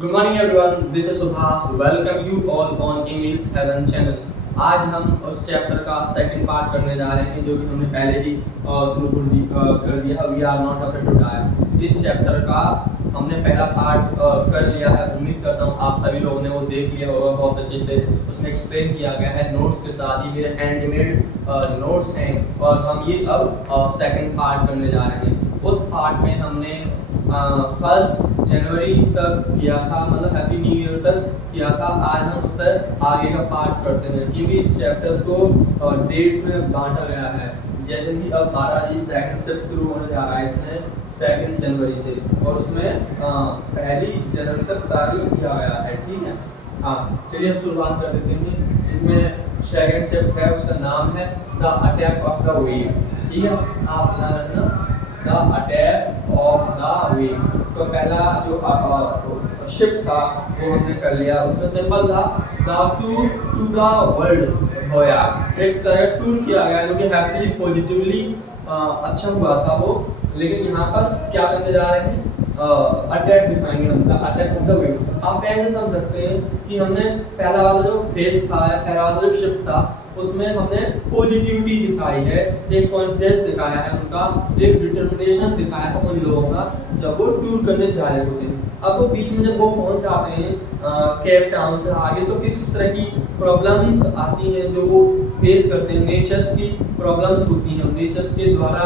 Good morning everyone, this is Subhas. Welcome you all on English Heaven channel. आज हम उस chapter का second part करने जा रहे हैं जो कि हमने पहले ही शुरू कर दिया। We are not afraid to die. इस चैप्टर का हमने पहला पार्ट कर लिया है। उम्मीद करता हूँ आप सभी लोगों ने वो देख लिया होगा बहुत अच्छे से। उसमें एक्सप्लेन किया गया है नोट्स के साथ। ये मेरे हैंडमेड नोट्स हैं और हम ये अब सेकंड पार्ट करने जा रहे हैं। उस पार्ट में हमने 1 जनवरी तक किया था, मतलब हैप्पी न्यू ईयर तक किया था। आज हम उससे आगे का पार्ट करते हैं क्योंकि इस चैप्टर्स को डेट्स में बांटा गया है। जैसे कि अब हमारा ये सेकंड शिफ्ट शुरू होने जा रहा है इसमें 2 जनवरी से, और उसमें 1 जनवरी तक सारी किया गया है। ठीक है, हाँ चलिए हम शुरुआत कर देते हैं। इसमें सेकंड शिफ्ट है, उसका नाम है the attack of the wave. ठीक है, आप ध्यान रखना, the attack of the wave. तो पहला जो शिफ्ट था वो हमने कर लिया। उसमें सिंपल था the tour to the world होया, एक तरह का टूर किया गया जो कि हैप्पीली पॉजिटिवली अच्छा हुआ था वो। लेकिन यहाँ पर क्या करने जा रहे हैं, अटैक दिखाएंगे हम, the attack of the wave. आप ऐसे समझ सकते हैं कि हमने पहला वाला जो फेज था, पहला वाला जो शिफ्ट था, उसमें हमने पॉजिटिविटी दिखाई है, एक कॉन्फिडेंस दिखाया है उनका, एक डिटर्मिनेशन दिखाया है उन लोगों का जब वो टूर करने जा रहे होते हैं। अब वो बीच में जब वो पहुंच जाते हैं केप टाउन से आगे, तो किस तरह की प्रॉब्लम्स आती हैं जो वो फेस करते हैं। नेचर्स की प्रॉब्लम्स होती हैं, नेचर्स के द्वारा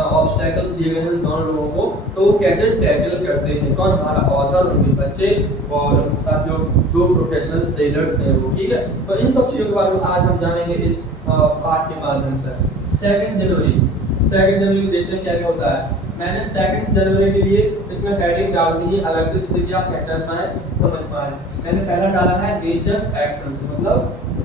ऑब्स्टैकल्स दिए गए हैं दोनों लोगों को, तो वो कैसे टैकल करते हैं। कौन, हमारा ऑथर, उनके बच्चे और उनके साथ जो 2 प्रोफेशनल सेलर्स हैं वो। ठीक है, तो इन सब चीज़ों के बारे में आज हम जानेंगे इस पार्ट के माध्यम से। 2 जनवरी देखते हैं क्या क्या होता है। मैंने 2 जनवरी के लिए इसमें हेडिंग डाल दी है अलग से, जिससे कि आप पहचान पाए, समझ पाए। मैंने पहला डाला है नेचर्स एक्शंस, मतलब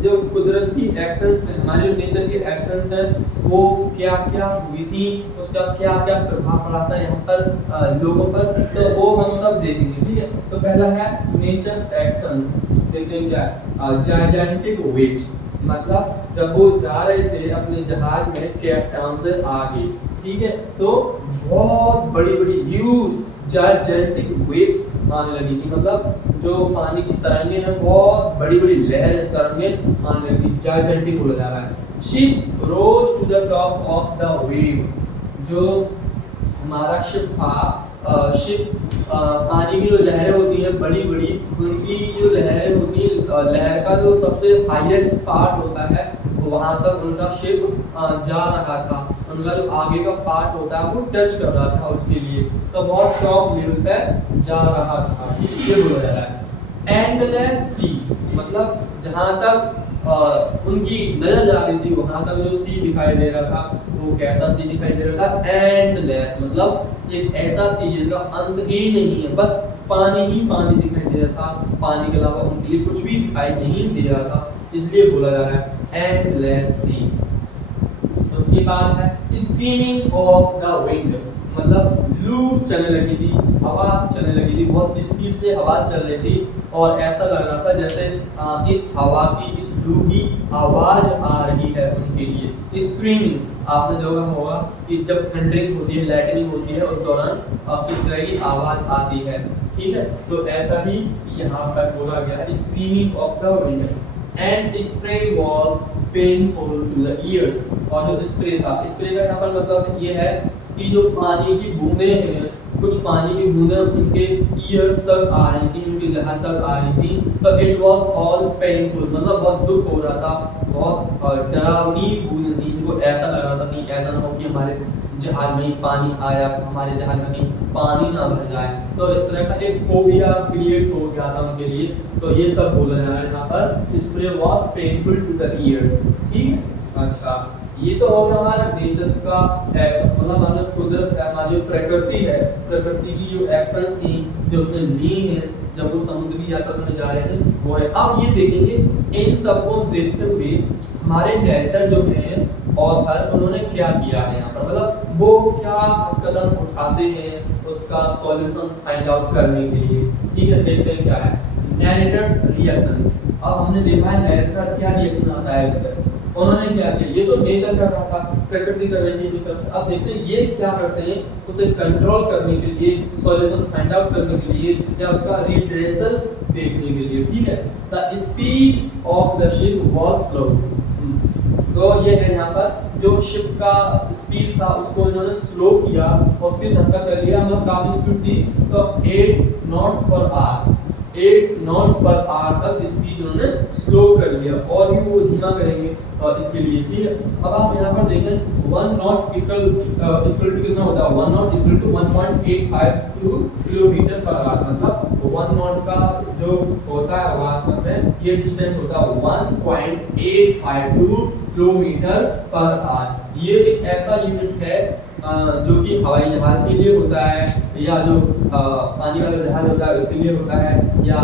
जो कुदरती एक्शंस हैं, हमारे जो नेचर के एक्शंस हैं वो क्या क्या हुई थी, उसका क्या क्या प्रभाव पड़ा था यहाँ पर लोगों पर, तो वो हम सब देखेंगे। ठीक है, तो पहला है नेचर्स एक्शंस। देखते हैं क्या है, जायंटिक वेव्स, मतलब जब वो जा रहे थे अपने जहाज में केप टाउन से आगे, ठीक है, तो बहुत बड़ी बड़ी ह्यूज जायंटिक वेव्स आने लगी थी। मतलब जो पानी की तरंगे हैं, बहुत बड़ी बड़ी लहरें, तरंगे आने लगी, जायंटिक बोला जा रहा है। Ship rose to the top of the wave, जो हमारा शिप था, शिप पानी की जो लहरें होती हैं बड़ी बड़ी, उनकी जो लहरें होती हैं, लहर का जो सबसे हाईएस्ट पार्ट होता है वहां तक उनका शिप जा रहा था। उनका जो आगे का पार्ट होता है वो टच कर रहा था उसके लिए, तो बहुत टॉप लेवल पे जा रहा था। ये बोला जा रहा है। एंडलेस सी, मतलब जहां तक उनकी नजर जा रही थी वहां तक जो सी दिखाई दे रहा था वो कैसा सी दिखाई दे रहा था, एंडलेस, मतलब एक ऐसा सी जिसका अंत ही नहीं है, बस पानी ही पानी दिखाई दे रहा था, पानी के अलावा उनके लिए कुछ भी दिखाई नहीं दे रहा था, इसलिए बोला जा रहा है एंडलेस सी। तो उसके बाद है स्पिनिंग ऑफ द विंड, मतलब लू चलने लगी थी, हवा चलने लगी थी, बहुत स्पीड से हवा चल रही थी और ऐसा लग रहा था जैसे इस हवा की, इस लू की आवाज आ रही है उनके लिए। स्क्रीमिंग, आपने देखा होगा कि जब थंडरिंग होती है, लाइटनिंग होती है, उस दौरान किस तरह की आवाज आती है। ठीक है, तो ऐसा ही यहाँ पर बोला गया है, screaming of the wind and spray was painful to the ears. और जो स्प्रे था, स्प्रे का यहाँ पर मतलब ये है कि जो पानी की बूंदें हैं, कुछ पानी की बूंदें उनके ईयर्स तक आ रही थी, उनके जहाज तक आ रही थी, तो इट वाज ऑल पेनफुल, मतलब बहुत दुख हो रहा था, बहुत डरावनी बूंदें थी। इनको ऐसा लग रहा था कि ऐसा ना हो कि हमारे जहाज में ही पानी आया, हमारे जहाज में कहीं पानी ना भर जाए, तो इस तरह का एक फोबिया क्रिएट हो गया था उनके लिए। तो ये सब बोला जा रहा है यहाँ पर, spray was painful to the ears. ठीक है, अच्छा ये तो हो गया हमारा नेचर्स का एक्शन, मतलब हमारे कुदरत, हमारी जो प्रकृति है, प्रकृति की जो एक्शंस थी जो उसने ली हैं जब वो समुद्र की यात्रा करने जा रहे थे वो है। अब ये देखेंगे इन सबको देखते हुए हमारे डायरेक्टर जो हैं ऑथर, उन्होंने क्या किया है यहाँ पर, मतलब वो क्या कदम उठाते हैं उसका सॉल्यूशन फाइंड आउट करने के लिए। ठीक है, देखते हैं क्या है नैरेटर्स रिएक्शंस। अब हमने देखा है नैरेटर क्या रिएक्शन आता है इस पर, उन्होंने क्या किया, ये तो नेचर कर रहा था, प्रकृति कर रही थी तरफ से। अब देखते हैं ये क्या करते हैं, उसे कंट्रोल करने के लिए, सॉल्यूशन फाइंड आउट करने के लिए, या उसका रिट्रेसल देखने के लिए, ठीक है। The speed of the ship was slow. तो ये है यहाँ पर जो शिप का स्पीड था उसको इन्होंने स्लो किया और किस हद तक कर लिया, मतलब काफी स्पीड थी तो 8 knots per hour, 8 knots per hour तक स्पीड उन्होंने स्लो कर लिया, और भी वो धीमा करेंगे इसके लिए, ठीक है। अब आप यहाँ पर देखें 1 नॉट इक्वल टू कितना होता है, 1 knot equal to 1.852 kilometre per hour, मतलब 1 नॉट का जो होता है वास्तव में ये डिस्टेंस होता है 1.852 किलोमीटर पर आवर। ये एक ऐसा यूनिट है जो कि हवाई जहाज के लिए होता है, या जो पानी वाला जहाज होता है उसके लिए होता है, या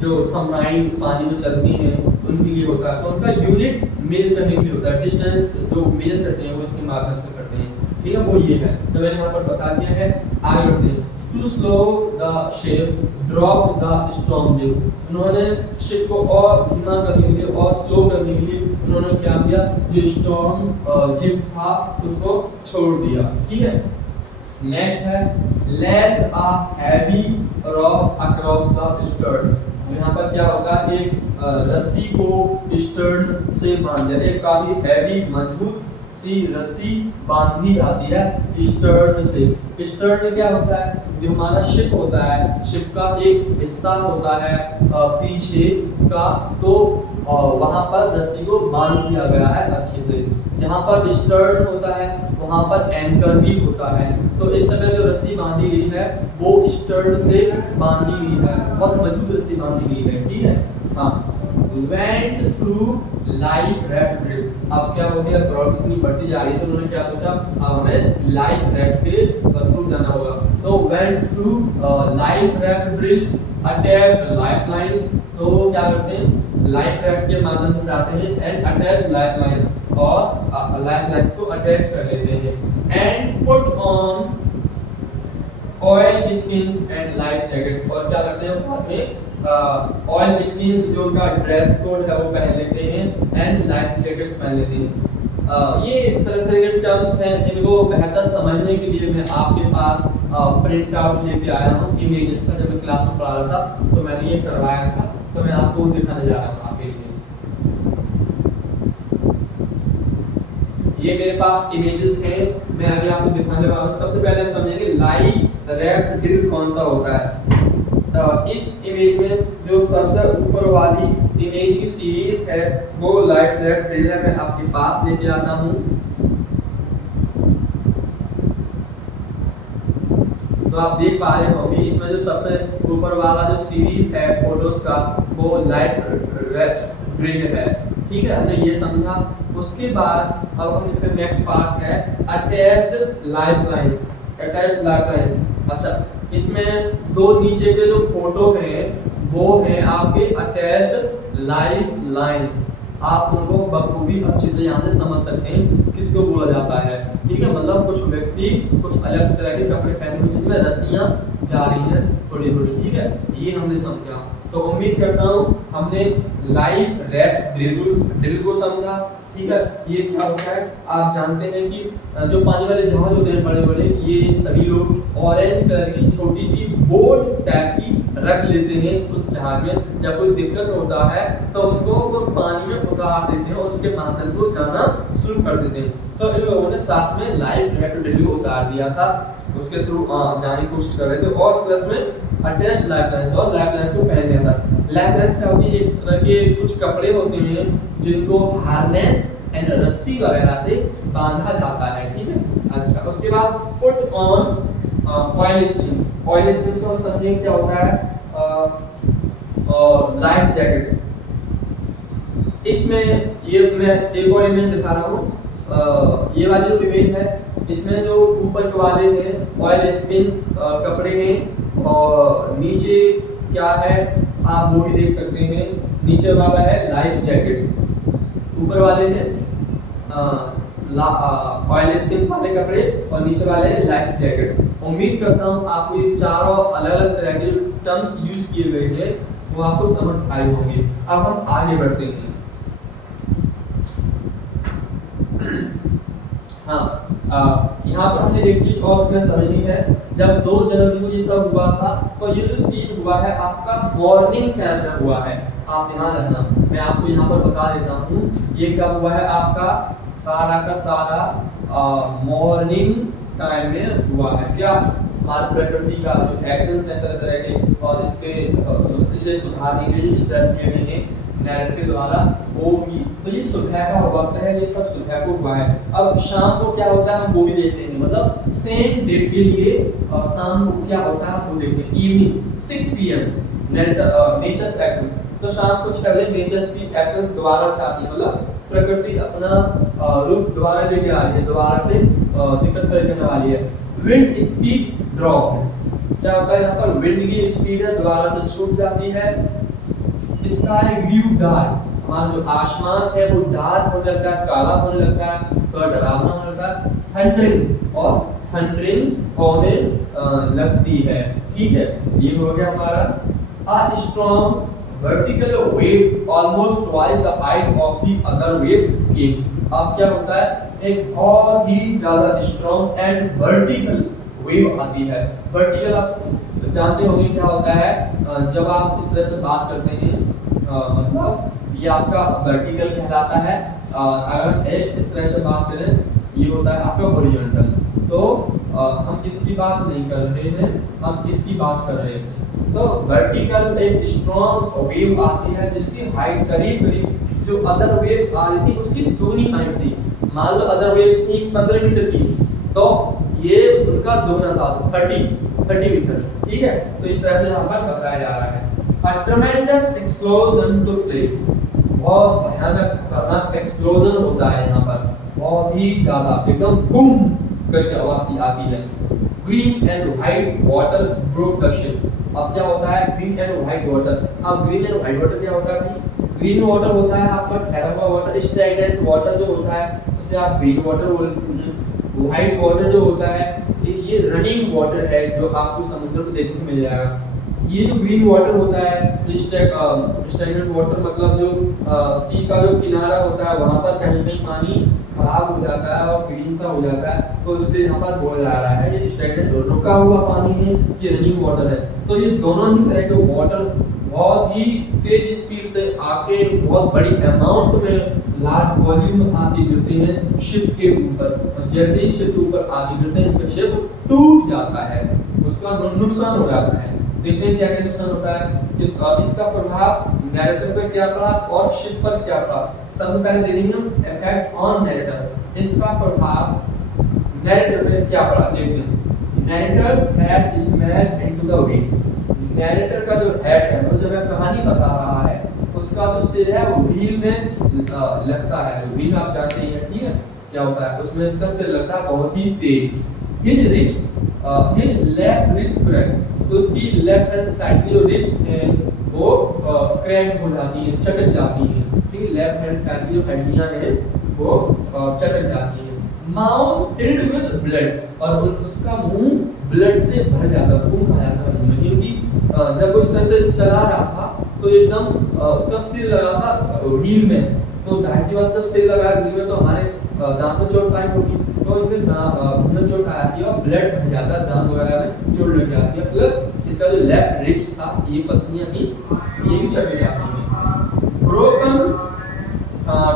जो सबमरीन पानी में चलती हैं उनके लिए होता है। तो उनका यूनिट मेजर करने के लिए होता है, डिस्टेंस जो मेजर करते हैं वो इसके माध्यम से करते हैं, ठीक है। वो ये है तो मैंने यहाँ पर बता दिया है। आगे बढ़ते हैं। To slow the ship drop the storm jib. उन्होंने शिप को और धीमा करने के लिए और स्लो करने के लिए उन्होंने क्या किया, जो स्टॉर्म जिप था उसको छोड़ दिया, ठीक है। नेक्स्ट है lash a heavy rock across the stern. यहाँ पर क्या होता है, एक रस्सी को स्टर्न से बांध दिया, एक काफी हैवी मजबूत सी रस्सी बांधी जाती है स्टर्न से। स्टर्न में क्या होता है, जो हमारा शिप होता है, शिप का एक हिस्सा होता है पीछे का, तो वहां पर रस्सी को बांध दिया गया है अच्छे से। जहां पर स्टर्न होता है वहां पर एंकर भी होता है। तो इस समय जो रस्सी बांधी गई है वो स्टर्न से बांधी गई है, बहुत मजबूत रस्सी बांधी गई है, ठीक है। हाँ, went through light raft drill। अब क्या हो गया, ब्रॉड कितनी बढ़ती जा रही है तो उन्होंने क्या सोचा, अब हमें लाइट रैफ्ट के थ्रू जाना होगा। तो went through light raft drill attached lifelines। तो क्या करते हैं, लाइट रैफ्ट के माध्यम से जाते हैं एंड अटैच लाइफलाइंस, और लाइफलाइंस को अटैच कर लेते हैं and put on oil skins and life jackets. और क्या करते हैं बाद में ऑयल स्किन्स जो उनका ड्रेस कोड है वो पहन लेते हैं एंड लाइफ जैकेट्स पहन लेते हैं। ये तरह तरह के टर्म्स हैं, इनको बेहतर समझने के लिए मैं आपके पास प्रिंट आउट लेके आया हूँ इमेजेस का। जब मैं क्लास में पढ़ा रहा था तो मैंने ये करवाया था, तो मैं आपको दिखाने जा रहा हूँ आपके लिए। ये मेरे पास इमेजेस हैं, मैं अभी आपको दिखाने वाला हूँ। सबसे पहले हम समझेंगे लाइट रैफ्ट ड्रिल कौन सा होता है। इस इमेज में जो सबसे ऊपर वाली इमेज की सीरीज है वो लाइट रैफ्ट ड्रिल है। मैं आपके पास लेके आता हूँ। तो आप देख पा रहे होंगे इसमें जो सबसे ऊपर वाला जो सीरीज है फोटोज का वो लाइट रैफ्ट ड्रिल है, ठीक है। हमने ये समझा। उसके बाद अब हम इसका नेक्स्ट पार्ट है अटैच्ड लाइफलाइंस। अटैच्ड लाइफलाइंस, अच्छा इसमें दो नीचे के जो फोटो हैं वो हैं आपके अटैच्ड लाइफलाइंस। आप उनको बखूबी अच्छे से यहाँ से समझ सकते हैं किसको बोला जाता है, ठीक है। मतलब कुछ व्यक्ति कुछ अलग तरह के कपड़े पहने हुए जिसमें रस्सियाँ जा रही हैं थोड़ी थोड़ी, ठीक है। ये हमने समझा। तो उम्मीद करता हूँ हमने लाइट रैफ्ट ड्रिल को समझा, ठीक है। ये क्या होता है, आप जानते हैं कि जो पानी वाले जहाज होते हैं बड़े बड़े, ये सभी लोग ऑरेंज कलर की छोटी सी बोट टाइप की रख लेते हैं उस जहाज में। जब कोई दिक्कत होता है तो उसको वो पानी में उतार देते हैं और उसके माध्यम से वो जाना शुरू कर देते हैं। तो इन लोगों ने साथ में लाइट रैफ्ट ड्रिल को उतार दिया था, उसके थ्रू जाने की कोशिश कर रहे थे, और प्लस में अटैच लाइफलाइंस और लाइफलाइंस को पहन लिया था। लाइफलाइंस क्या होती है, एक तरह के कुछ कपड़े होते हैं जिनको हार्नेस एंड रस्सी वगैरह से बांधा जाता है, ठीक है। अच्छा, उसके बाद put on oil skins. Oil skins को हम समझेंगे क्या होता है, लाइफ जैकेट्स। इसमें ये मैं एक और इमेज दिखा रहा हूँ। ये वाली जो इमेज है इसमें जो ऊपर वाले हैं ऑयल स्किन्स कपड़े हैं, और नीचे क्या है आप वो भी देख सकते हैं। नीचे वाला है लाइफ जैकेट्स, ऊपर वाले हैं ऑयल स्किन्स वाले कपड़े और नीचे वाले हैं लाइफ जैकेट्स। उम्मीद करता हूँ आपको ये चारों अलग अलग तरह के टर्म्स यूज किए गए हैं वो आपको समझ आए होंगे। अब हम आगे बढ़ते हैं। यहाँ पर हमें एक चीज और हमें समझनी है, जब 2 जनवरी को ये सब हुआ था तो ये जो सीन हुआ है आपका मॉर्निंग टाइम में हुआ है। आप ध्यान रखना, मैं आपको यहाँ पर बता देता हूँ ये कब हुआ है, आपका सारा का सारा मॉर्निंग टाइम में हुआ है। क्या हमारी प्रकृति का जो एक्शंस है तरह तरह के, और इसे सुधारने के लिए स्टेप्स लिए गए हैं नैरेटिव के द्वारा, वो भी तो ये सुबह का वक्त है, ये सब सुबह को हुआ है। अब शाम को क्या होता है हम वो भी देखते हैं, मतलब सेम डेट के लिए शाम को क्या होता है वो देखते हैं। इवनिंग 6 PM नेचर्स एक्शंस, तो शाम को 6 बजे नेचर्स की एक्शंस दोबारा से आती है, मतलब प्रकृति अपना रूप दोबारा लेके आ रही है, दोबारा से दिक्कत करने वाली है। विंड स्पीड ड्रॉप, क्या होता है यहाँ पर विंड की स्पीड है दोबारा से छूट जाती है। स्काई ग्रू डार्क, हमारा जो आसमान है वो डार्क होने लगता है, काला होने लगता है, तो डरावना होने लगता है। थंडरिंग, और थंडरिंग होने लगती है। ठीक है, ये हो गया हमारा। A strong vertical wave almost twice the height of the other waves came. अब क्या होता है, एक बहुत ही ज्यादा स्ट्रॉन्ग एंड वर्टिकल वेव आती है। वर्टिकल आप जानते होंगे क्या होता है, जब आप इस तरह से बात करते हैं मतलब ये आपका वर्टिकल कहलाता है। अगर इस तरह से बात करें ये होता है आपका हॉरिजॉन्टल। तो हम इसकी बात नहीं कर रहे हैं, हम इसकी बात कर रहे हैं। तो वर्टिकल एक स्ट्रॉन्ग वेव आती है जिसकी हाइट करीब करीब जो अदर वेव्स आ रही थी उसकी दूनी हाइट थी। मान लो अदर वेव्स थी 15 मीटर की, तो ये उनका दोगुना था 30 मीटर। ठीक है, तो इस तरह से यहाँ पर बताया जा रहा है। A tremendous explosion took place, बहुत भयानक खतरनाक एक्सप्लोजन होता है यहाँ पर, बहुत ही ज्यादा एकदम बूम करके आवाज आती है। Green and white water broke the ship. अब क्या होता है ग्रीन एंड व्हाइट वाटर, अब ग्रीन एंड व्हाइट वाटर क्या होता है, ग्रीन वाटर होता है आपका ठहरा हुआ वाटर, स्टैग्नेंट वाटर जो होता है उसे आप ग्रीन वाटर बोलते हैं। व्हाइट वाटर जो होता है ये रनिंग वाटर है जो आपको समुद्र में देखने को मिल जाएगा। ये जो ग्रीन वाटर होता है स्टैग्नेंट वाटर मतलब जो सी का जो किनारा होता है वहां पर कहीं कहीं पानी खराब हो जाता है और ग्रीन सा हो जाता है, तो इसलिए यहाँ पर बोला जा रहा है ये स्टैग्नेंट रुका हुआ पानी है, ये रनिंग वाटर है। तो ये दोनों ही तरह के वाटर बहुत ही तेज स्पीड से आके बहुत बड़ी अमाउंट में लार्ज वॉल्यूम में आके गिरते हैं शिप के ऊपर, और जैसे ही शिप के ऊपर आके गिरते हैं उनका शिप टूट जाता है, उसका नुकसान हो जाता है। देखते हैं क्या क्या नुकसान होता है, इसका प्रभाव नैरेटर पे क्या पड़ा और शिप पर क्या पड़ा। सबसे पहले देखेंगे हम इफेक्ट ऑन नैरेटर, इसका प्रभाव नैरेटर पे क्या पड़ा देखते हैं। Narrator's head smashed into the wave, narrator का जो हेड है मतलब जो मैं कहानी बता रहा है उसका जो सिर है वो व्हील में लगता है, व्हील आप जानते ही हैं। ठीक है, क्या होता है उसमें इसका सिर लगता है बहुत ही तेज। His ribs, his left ribs crack, तो उसकी लेफ्ट हैंड साइड की जो रिब्स है वो क्रैक हो जाती है, चटक जाती है। ठीक है, लेफ्ट हैंड साइड की जो हड्डियां हैं वो चटक जाती है। माउथ फिल्ड विद ब्लड, और उसका मुंह ब्लड से भर जाता, खून आ जाता है, क्योंकि जब वो इस तरह से चला रहा था तो एकदम उसका सिर लगा था व्हील में, तो जाहिर सी बात जब सिर लगा व्हील में तो हमारे दांत में चोट आई होगी, तो इनके दांत में चोट आती है और ब्लड भर जाता है, दांत वगैरह में चोट लग जाती है। प्लस इसका जो लेफ्ट रिब्स था ये पसलियां थी ये भी चढ़ जाती है। ब्रोकन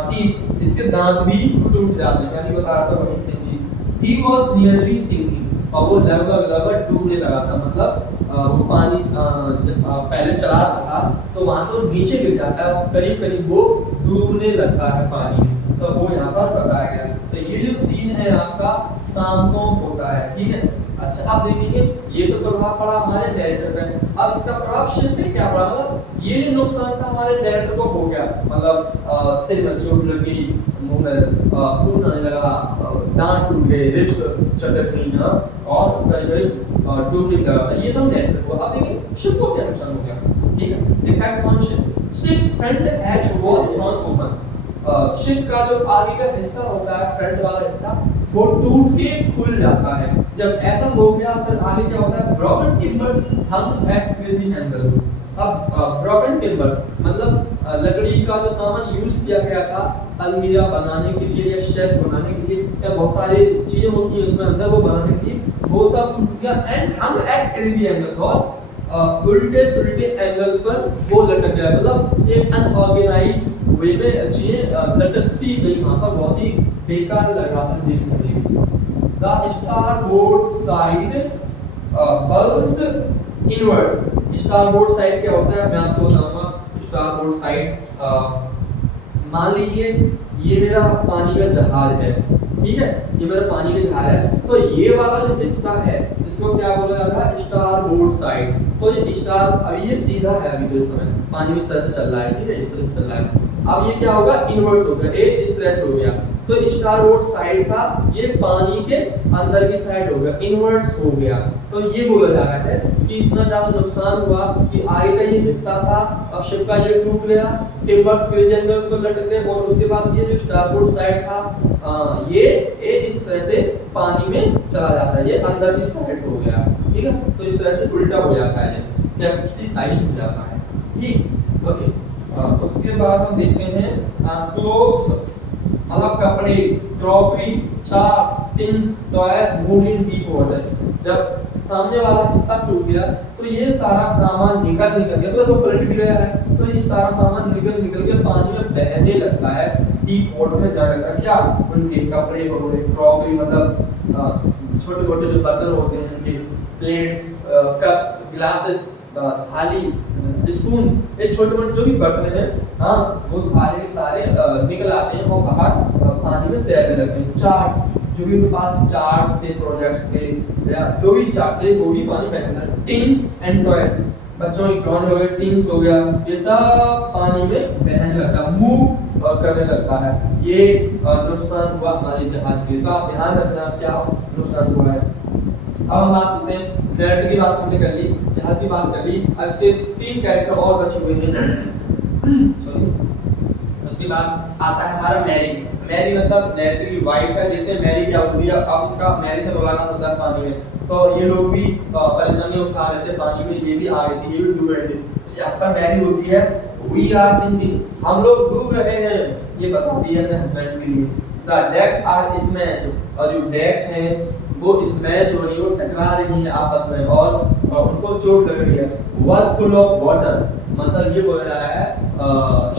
टीथ, इसके दांत भी टूट जाते हैं, यानी बता रहा था वही सेम चीज। ही वाज नियरली सिंकिंग, और वो लगभग डूबने लगा था, मतलब वो पानी पहले चला रहा था तो वहां से वो नीचे गिर जाता है, करीब करीब वो डूबने लगता है पानी में, तो वो यहाँ पर बताया गया। तो ये जो सीन है आपका शाम को होता है। ठीक है, अच्छा आप देखेंगे ये तो प्रभाव पड़ा हमारे नैरेटर पे, अब इसका प्रभाव शिप पे क्या पड़ा, मतलब ये नुकसान था हमारे नैरेटर को हो गया, मतलब सिर में चोट लगी, मुंह में खून आने लगा, दांत टूट गए, रिब्स चटक गई और करीब डूबने लगा था, ये सब नैरेटर को। अब देखिए शिप को क्या नुकसान हो गया। ठीक है, effect on ship, ships front hatch was not open, ship का जो आगे का हिस्सा होता है फ्रंट वाला हिस्सा वो टूट के खुल जाता है। जब ऐसा हो गया फिर आगे क्या होता है, ब्रॉकन timbers hung at crazy angles, अब ब्रोकन टिम्बर्स मतलब लकड़ी का जो सामान यूज किया गया था अलमीरा बनाने के लिए या शेल्फ बनाने के लिए या बहुत सारी चीजें होती हैं उसमें अंदर वो बनाने के लिए वो सब टूट गया and hung at crazy angles और उल्टे सुल्टे एंगल्स पर वो लटक गया मतलब एक अनऑर्गेनाइज्ड वे में चीजें लटक सी गई वहां पर बहुत ही बेकार लग रहा था देखने में। The starboard side burst inwards. Starboard side क्या होता है मैं आपको बताऊंगा। स्टारबोर्ड साइड मान लीजिए ये मेरा पानी का जहाज है, ठीक है, ये मेरा पानी का जहाज है, तो ये वाला जो हिस्सा है इसको क्या बोला जाता है स्टारबोर्ड साइड। तो ये स्टार अभी ये सीधा है, अभी तो इस समय पानी में इस तरह से चल रहा है, ठीक है, इस तरह से चल रहा है। अब ये क्या होगा इनवर्स हो गया, ए स्ट्रेस हो गया, तो स्टारबोर्ड साइड का ये पानी के अंदर की साइड हो गया, इनवर्स हो गया। तो ये बोला जा रहा है कि इतना ज्यादा नुकसान हुआ कि आगे का ये हिस्सा था अब शिप का ये टूट गया, टिम्बर्स क्रेजेंगल्स पर लटक गए और उसके बाद ये जो स्टारबोर्ड साइड था ये इस तरह से पानी में चला जाता है, ये अंदर की साइड हो गया, ठीक है। तो इस तरह से उल्टा हो जाता है, कैप्सिसाइज हो जाता है, ठीक, ओके। उसके बाद हम देखते हैं क्लोथ्स मतलब कपड़े, crockery, chairs, tins, toys moved in deep water. जब सामने वाला हिस्सा टूट गया तो ये सारा सामान निकल गया, प्लस वो पलट भी गया है, तो ये सारा सामान निकल के पानी में बहने लगता है, डीप वाटर में जाने लगता है। क्या उनके कपड़े हो गए, क्रॉकरी मतलब छोटे छोटे जो बर्तन होते हैं उनके, प्लेट्स, कप्स, ग्लासेस, थाली, स्पून्स, ये छोटे मोटे जो भी बर्तन हैं, हाँ, वो सारे के सारे निकल आते हैं और बाहर पानी में तैरने लगते हैं। चार्ट्स, जो भी उनके पास चार्ट्स थे, प्रोजेक्ट्स थे या जो भी चार्ट्स थे वो भी पानी में बहने लगते। टिन्स एंड टॉयज, बच्चों के खिलौने हो गए, टिन्स हो गया, ये सब पानी में बहने लगता है, मूव करने लगता है। ये नुकसान हुआ हमारे जहाज के, तो आप ध्यान रखना क्या नुकसान हुआ है। अब हम बात करते हैं नैरेटिव की, बात हमने कर ली, जहाज की बात कर ली, अब इसके 3 कैरेक्टर और बचे हुए हैं। सॉरी, उसके बाद आता है हमारा मैरी। मैरी मतलब नैरेटिव की वाइफ का देते हैं, मैरी क्या होती है, अब इसका मैरी से मुलाकात होता है पानी में, तो ये लोग भी परेशानी उठा रहे थे पानी में, ये भी आ रही थी, ये भी डूब रहे थे। यहाँ पर मैरी होती है वी आर सिंकिंग, हम लोग डूब रहे हैं, ये बताती है अपने हस्बैंड के लिए। द डेक्स आर स्मैश्ड, और जो डेक्स हैं वो स्मैश हो रही है, वो टकरा रही है आपस में और उनको चोट लग रही है। वर्क फुल ऑफ वाटर मतलब ये बोला जा रहा है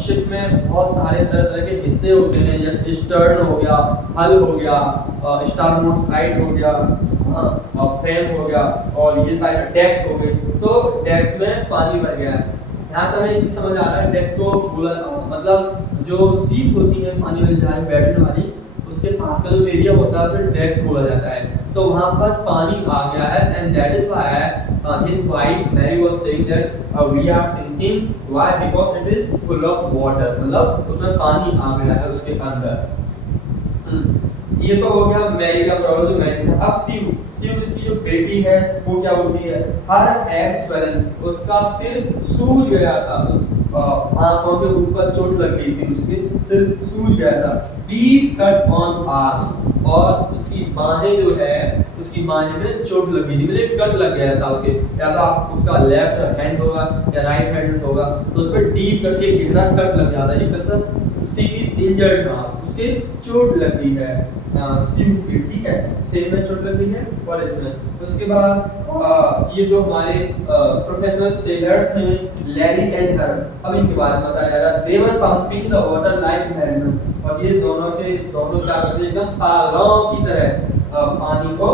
शिप में बहुत सारे तरह तरह के हिस्से होते हैं, जैसे स्टर्न हो गया, हल हो गया, स्टारबोर्ड साइड हो गया, और फ्रेम हो गया, और ये सारे डेक्स हो गए। तो डेक्स में पानी भर गया है। यहाँ से हमें एक चीज समझ आ रहा है, डेक्स को मतलब जो सीट होती है पानी वाले जहाज में बैठने वाली, उसके पास का जो एरिया होता है फिर डेक्स बोला जाता है। तो वहां पर पानी आ गया है and that is why his wife Mary was saying that we are sinking, why because it is full of water, मतलब उसमें पानी आ गया है उसके अंदर। ये तो हो गया मैरी का प्रॉब्लम, जो मैरी था। अब सीव इसकी जो बेटी है वो क्या होती है, हर हेड स्वेलन, उसका सिर सूज गया था, आंखों के ऊपर चोट लग गई थी, उसके सिर सूज गया था। डीप कट ऑन आर्म, और उसकी बाहें जो है उसकी बाहें में चोट लग गई थी, मतलब कट लग गया था उसके, या तो उसका लेफ्ट हैंड होगा या राइट हैंड होगा, तो उस पर डीप कट के गहरा कट लग जाता है, एक तरह से सी इज इंजर्ड नाउ, उसके चोट लग गई है स्टीव की, ठीक है, सेम में चोट लग गई है और इसमें। उसके बाद ये जो हमारे प्रोफेशनल सेलर्स हैं लैरी एंड हर, अब इनके बारे में बताया जा रहा है। They were pumping the water like madman, और ये दोनों क्या करते हैं, एकदम पागलों की तरह पानी को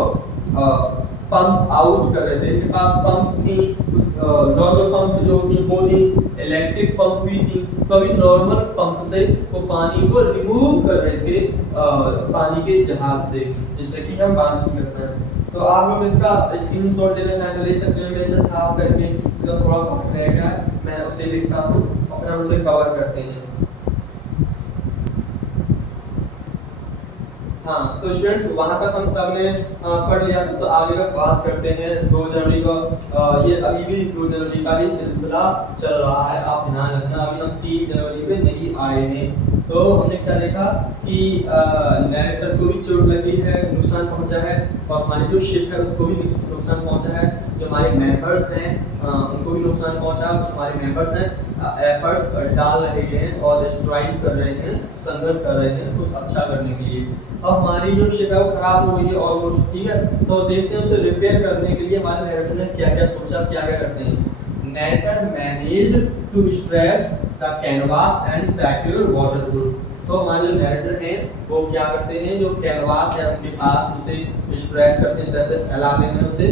पंप आउट कर रहे थे। इनके पास पंप थी, नॉर्मल पंप जो थी वो थी, इलेक्ट्रिक पंप भी थी, तो अभी नॉर्मल पंप से वो पानी को रिमूव कर रहे थे पानी के जहाज से, जिससे कि हम बातचीत करते हैं। तो आप लोग इसका स्क्रीनशॉट लेना चाहें तो ले सकते हैं, मैं इसे साफ करके इसका थोड़ा पार्ट रह गया है मैं उसे लिखता हूँ और फिर हम उसे कवर करते हैं। हाँ, तो स्टूडेंट्स वहाँ तक हम सब ने पढ़ लिया। तो आगे का बात करते हैं 2 जनवरी को। ये अभी भी 2 जनवरी का ही सिलसिला चल रहा है, आप ध्यान रखना। अभी हम 3 जनवरी पे नहीं आए हैं। तो हमने क्या देखा कि नैरेटर को भी चोट लगी है, नुकसान पहुंचा है, और हमारी जो शिप है उसको भी नुकसान पहुंचा है। जो हमारे मेंबर्स हैं उनको भी नुकसान पहुंचा। कुछ हमारे मेंबर्स हैं एफर्ट्स डाल रहे हैं और स्ट्राइव कर रहे हैं, संघर्ष कर रहे हैं कुछ अच्छा करने के लिए। अब हमारी जो शिप है वो खराब हो गई है ऑलमोस्ट, ठीक है। तो देखते हैं उसे रिपेयर करने के लिए हमारे नैरेटर ने क्या क्या सोचा, क्या क्या करते हैं। Narrator manage to stretch the canvas and secure waterproof. तो हमारे जो नैरेटर हैं वो क्या करते हैं, जो कैनवास है उनके पास उसे स्ट्रेच करते हैं, इस तरह से फैलाते हैं उसे,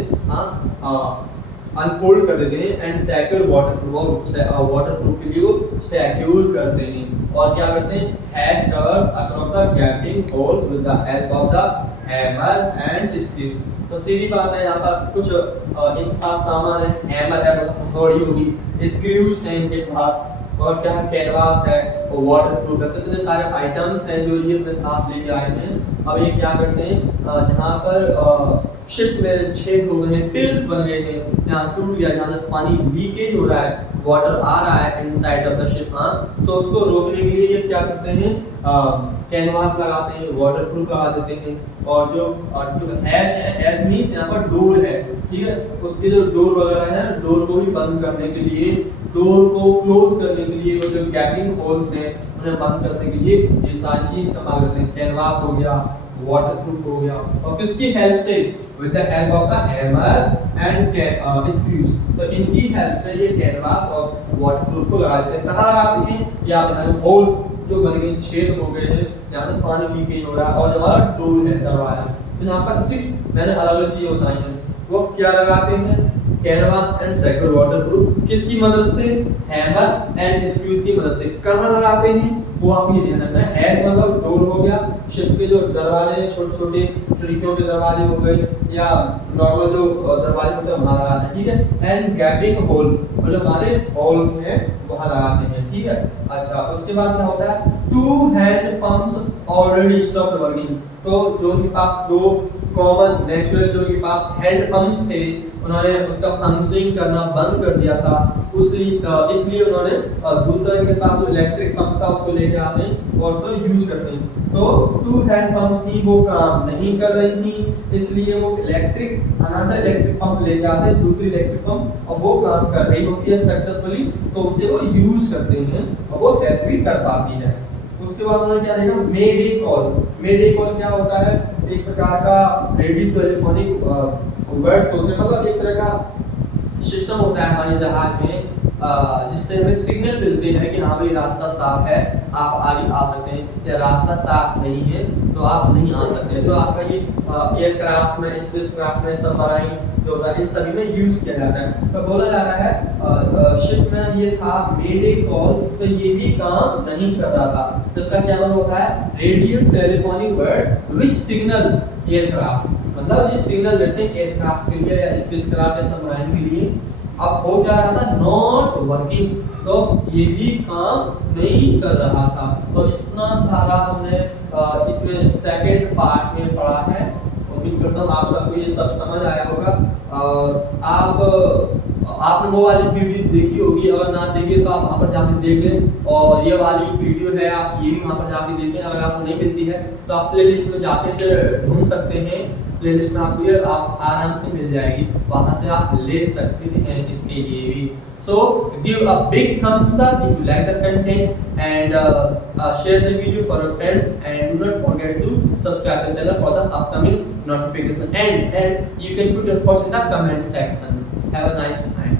अनफोल्ड कर देते हैं, एंड सिक्योर वाटरप्रूफ, वाटरप्रूफ के लिए वो सिक्योर करते हैं। और क्या करते हैं, hatch covers across the gaping holes with the help of the hammer and screws. तो सीधी बात है, यहाँ पर कुछ इनके पास सामान है, हैमर है मतलब हथौड़ी होगी, स्क्रूज है इनके पास, और क्या है, कैनवास है, वाटरप्रूफ है। तो इतने सारे आइटम्स हैं जो ये अपने साथ लेके आए हैं। अब ये क्या करते हैं, जहाँ पर शिप में छेद हो गए हैं, पिल्स बन गए थे, यहाँ टूट गया, जहाँ से पानी लीकेज हो रहा है, वाटर आ रहा है इनसाइड ऑफ द शिप, हाँ, तो उसको रोकने के लिए ये क्या करते हैं, कैनवास लगाते हैं, वाटरप्रूफ लगा देते हैं। और जो हैच है, हैच मींस यहाँ पर डोर है, ठीक है, उसके जो डोर वगैरह है, डोर को भी बंद करने के लिए, डोर को क्लोज करने के लिए, जो गैपिंग होल्स हैं उन्हें बंद करने के लिए ये सारी चीज इस्तेमाल करते हैं। कैनवास हो गया, वाटरप्रूफ हो गया, और किसकी हेल्प से, with the help of the hammer and screws. तो इनकी हेल्प से ये कैनवास और वाटरप्रूफ को लगा देते हैं। कहाँ लगाते हैं, या होल्स जो बन गए, छेद हो गए हैं जहाँ से पानी लीकेज हो रहा है, और जो हमारा डोर है, दरवाजा, तो यहाँ पर 6 मैंने अलग अलग चीजें बताई हैं। वो क्या लगाते हैं, कैनवास एंड सिक्योर वाटरप्रूफ, किसकी मदद से, हैमर एंड स्क्रूज की मदद से। कहाँ लगाते हैं वो आप ये ध्यान रखना है। हैच मतलब डोर हो गया, शिप के जो दरवाजे, छोटे छोटे खिड़कियों के दरवाजे हो गए, या नॉर्मल जो दरवाजे होते हैं वहां लगाते हैं, ठीक है। एंड गैपिंग होल्स मतलब हमारे होल्स हैं वहां लगाते हैं, ठीक है। अच्छा, उसके बाद क्या होता है, 2 hand pumps already stopped working. तो जो उनके पास 2 कॉमन नेचुरल जो उनके पास हैंड पंप्स थे, उन्होंने उसका फंक्शनिंग करना बंद कर दिया था, इसलिए उन्होंने दूसरा इनके पास जो इलेक्ट्रिक पंप था उसको लेके आते हैं और उसको यूज करते हैं। तो 2 हैंड पंप्स थी, वो काम नहीं कर रही थी, इसलिए वो अनदर इलेक्ट्रिक पंप लेके आते हैं, दूसरी इलेक्ट्रिक पंप, और वो काम कर रही होती है सक्सेसफुली, तो उसे वो यूज करते हैं और वो हेल्प भी कर पाती है। उसके बाद उन्होंने क्या देखा, मेडे कॉल। मेडे कॉल क्या होता है, एक प्रकार का रेडियो टेलीफोनिक वर्ड्स होते हैं, मतलब एक तरह का सिस्टम होता है हमारे जहाज में, जिससे हमें सिग्नल मिलते हैं कि हाँ भाई रास्ता साफ है, आप आगे आ सकते हैं, या रास्ता साफ नहीं है तो आप नहीं आ सकते। तो आपका ये एयरक्राफ्ट में, स्पेसक्राफ्ट में, सबमराइन जो होता है, इन सभी में यूज किया जाता है। तो बोला जा रहा है शिप में ये था मेडे कॉल, तो ये भी काम नहीं कर रहा था। तो इसका क्या मतलब होता है, radio telephonic words which signal aircraft, मतलब ये सिग्नल देते हैं एयरक्राफ्ट के लिए या स्पेसक्राफ्ट या सबमराइन के लिए। अब हो क्या रहा था, नॉट वर्किंग, तो ये भी काम नहीं कर रहा था। तो इतना सारा हमने इसमें सेकंड पार्ट में पढ़ा है। उम्मीद करता हूँ आप सबको ये सब समझ आया होगा। आपने वो वाली वीडियो देखी होगी, अगर ना देखी तो आप वहाँ पर जाके देख लें, और ये वाली वीडियो है आप ये भी वहाँ पर जाके देखें। अगर आपको नहीं मिलती है तो आप प्लेलिस्ट में जाके इसे ढूंढ सकते हैं, प्लेलिस्ट में आपको ये आप आराम से मिल जाएगी, वहाँ से आप ले सकते हैं इसके लिए भी। So give a big thumbs up if you like the content, and share the video for your friends, and do not forget to subscribe the channel for the upcoming notification, and you can put your thoughts in the comment section. Have a nice time.